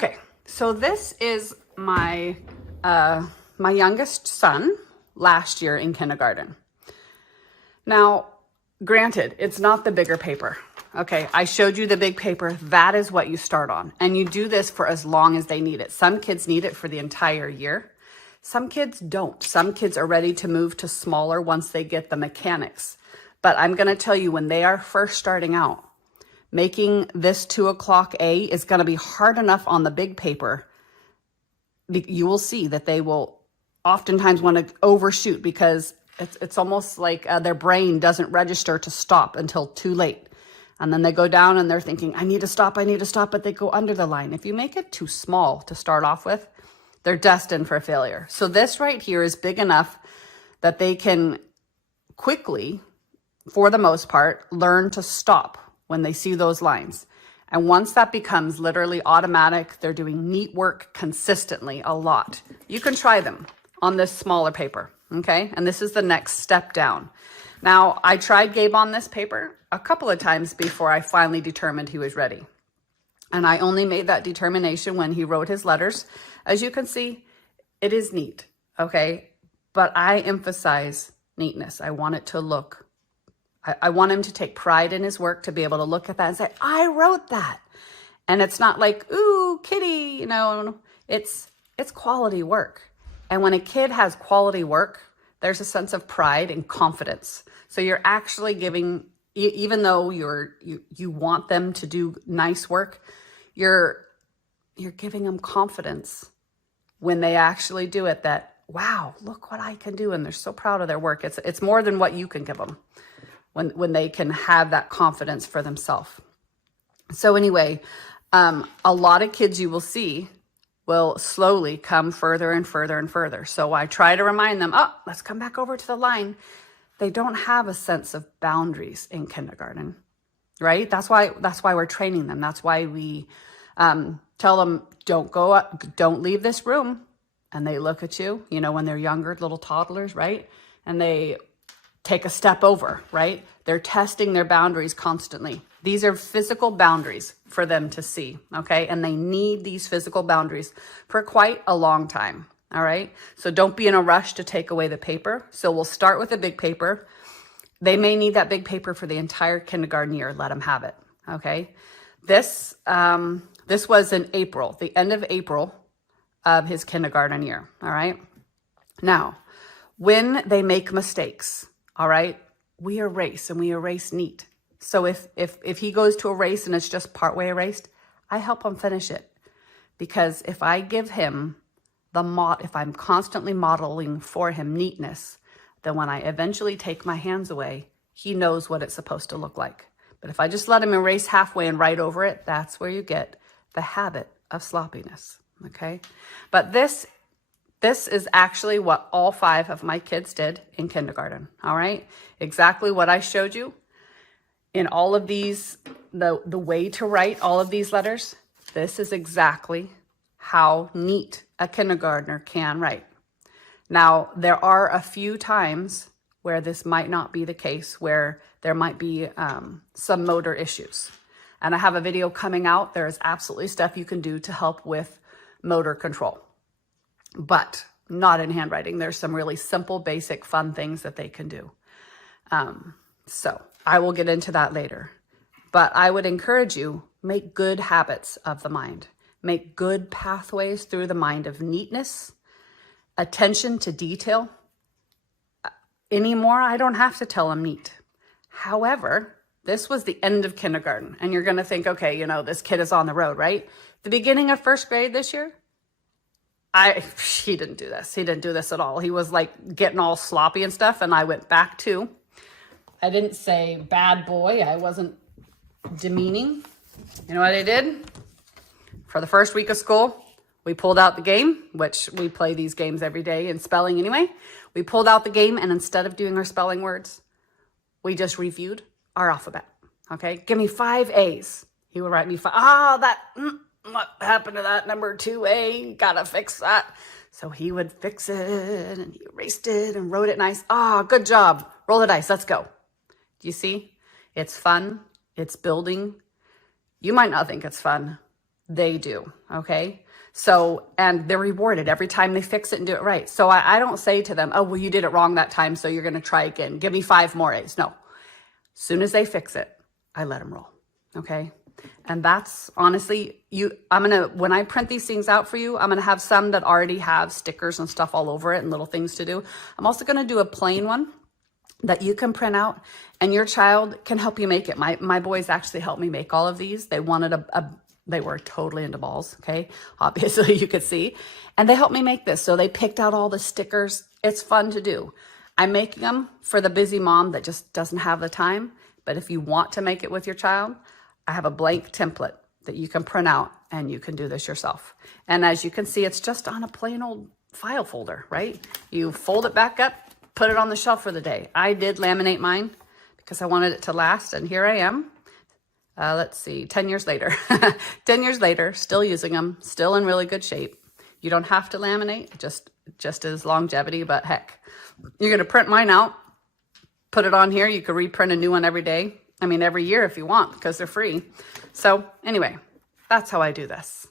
Okay, so this is my my youngest son last year in kindergarten. Now, granted, it's not the bigger paper. Okay, I showed you the big paper. That is what you start on. And you do this for as long as they need it. Some kids need it for the entire year. Some kids don't. Some kids are ready to move to smaller once they get the mechanics. But I'm going to tell you, when they are first starting out, making this 2 o'clock A is going to be hard enough on the big paper. You will see that they will oftentimes want to overshoot because it's almost like their brain doesn't register to stop until too late. And then they go down and they're thinking, I need to stop, but they go under the line. If you make it too small to start off with, they're destined for failure. So this right here is big enough that they can quickly, for the most part, learn to stop when they see those lines. And once that becomes literally automatic, they're doing neat work consistently a lot. You can try them on this smaller paper, okay? And this is the next step down. Now, I tried Gabe on this paper a couple of times before I finally determined he was ready. And I only made that determination when he wrote his letters. As you can see, it is neat, okay? But I emphasize neatness. I want it to look, I want him to take pride in his work, to be able to look at that and say, I wrote that. And it's not like, ooh, kitty, you know, it's quality work. And when a kid has quality work, there's a sense of pride and confidence. So you're actually giving, even though you want them to do nice work, you're giving them confidence when they actually do it, that, wow, look what I can do. And they're so proud of their work. It's more than what you can give them when they can have that confidence for themselves. So anyway, a lot of kids you will see will slowly come further and further and further. So I try to remind them, oh, let's come back over to the line. They don't have a sense of boundaries in kindergarten, right? That's why we're training them. That's why we tell them, don't go up, don't leave this room. And they look at you, you know, when they're younger, little toddlers, right? And they take a step over, right? They're testing their boundaries constantly. These are physical boundaries for them to see, okay? And they need these physical boundaries for quite a long time, all right? So don't be in a rush to take away the paper. So we'll start with the big paper. They may need that big paper for the entire kindergarten year. Let them have it, okay? This was in April, the end of April of his kindergarten year, all right? Now, when they make mistakes, all right, we erase, and we erase neat. So if he goes to a race and it's just partway erased, I help him finish it. Because if I give him if I'm constantly modeling for him neatness, then when I eventually take my hands away, he knows what it's supposed to look like. But if I just let him erase halfway and write over it, that's where you get the habit of sloppiness, okay? But this is actually what all 5 of my kids did in kindergarten, all right? Exactly what I showed you in all of these, the way to write all of these letters. This is exactly how neat a kindergartner can write. Now, there are a few times where this might not be the case, where there might be some motor issues. And I have a video coming out. There is absolutely stuff you can do to help with motor control, but not in handwriting. There's some really simple, basic, fun things that they can do. So I will get into that later. But I would encourage you, make good habits of the mind. Make good pathways through the mind of neatness, attention to detail. Anymore, I don't have to tell them neat. He this was the end of kindergarten, and you're going to think, okay, you know, this kid is on the road, right? The beginning of first grade this year, he didn't do this. He didn't do this at all. He was like getting all sloppy and stuff. And I went back to, I didn't say bad boy. I wasn't demeaning. You know what I did? For the first week of school, we pulled out the game, which we play these games every day in spelling anyway. We pulled out the game, and instead of doing our spelling words, we just reviewed our alphabet. Okay, give me 5 A's. He would write me 5. What happened to that number 2A? Gotta fix that. So he would fix it, and he erased it and wrote it nice. Good job. Roll the dice. Let's go. Do you see? It's fun. It's building. You might not think it's fun, They do, okay? So, and they're rewarded every time they fix it and do it right. So I don't say to them, oh, well, you did it wrong that time, so you're going to try again. Give me 5 more A's. No. As soon as they fix it, I let them roll, okay? And that's honestly, when I print these things out for you, I'm going to have some that already have stickers and stuff all over it and little things to do. I'm also going to do a plain one that you can print out and your child can help you make it. My boys actually helped me make all of these. They wanted they were totally into balls, okay? Obviously you could see. And they helped me make this. So they picked out all the stickers. It's fun to do. I'm making them for the busy mom that just doesn't have the time. But if you want to make it with your child, I have a blank template that you can print out and you can do this yourself. And as you can see, it's just on a plain old file folder, right? You fold it back up, put it on the shelf for the day. I did laminate mine because I wanted it to last. And here I am. Let's see, 10 years later. 10 years later, still using them, still in really good shape. You don't have to laminate, just as longevity, but heck. You're going to print mine out, put it on here. You could reprint a new one every day. I mean, every year if you want, because they're free. So anyway, that's how I do this.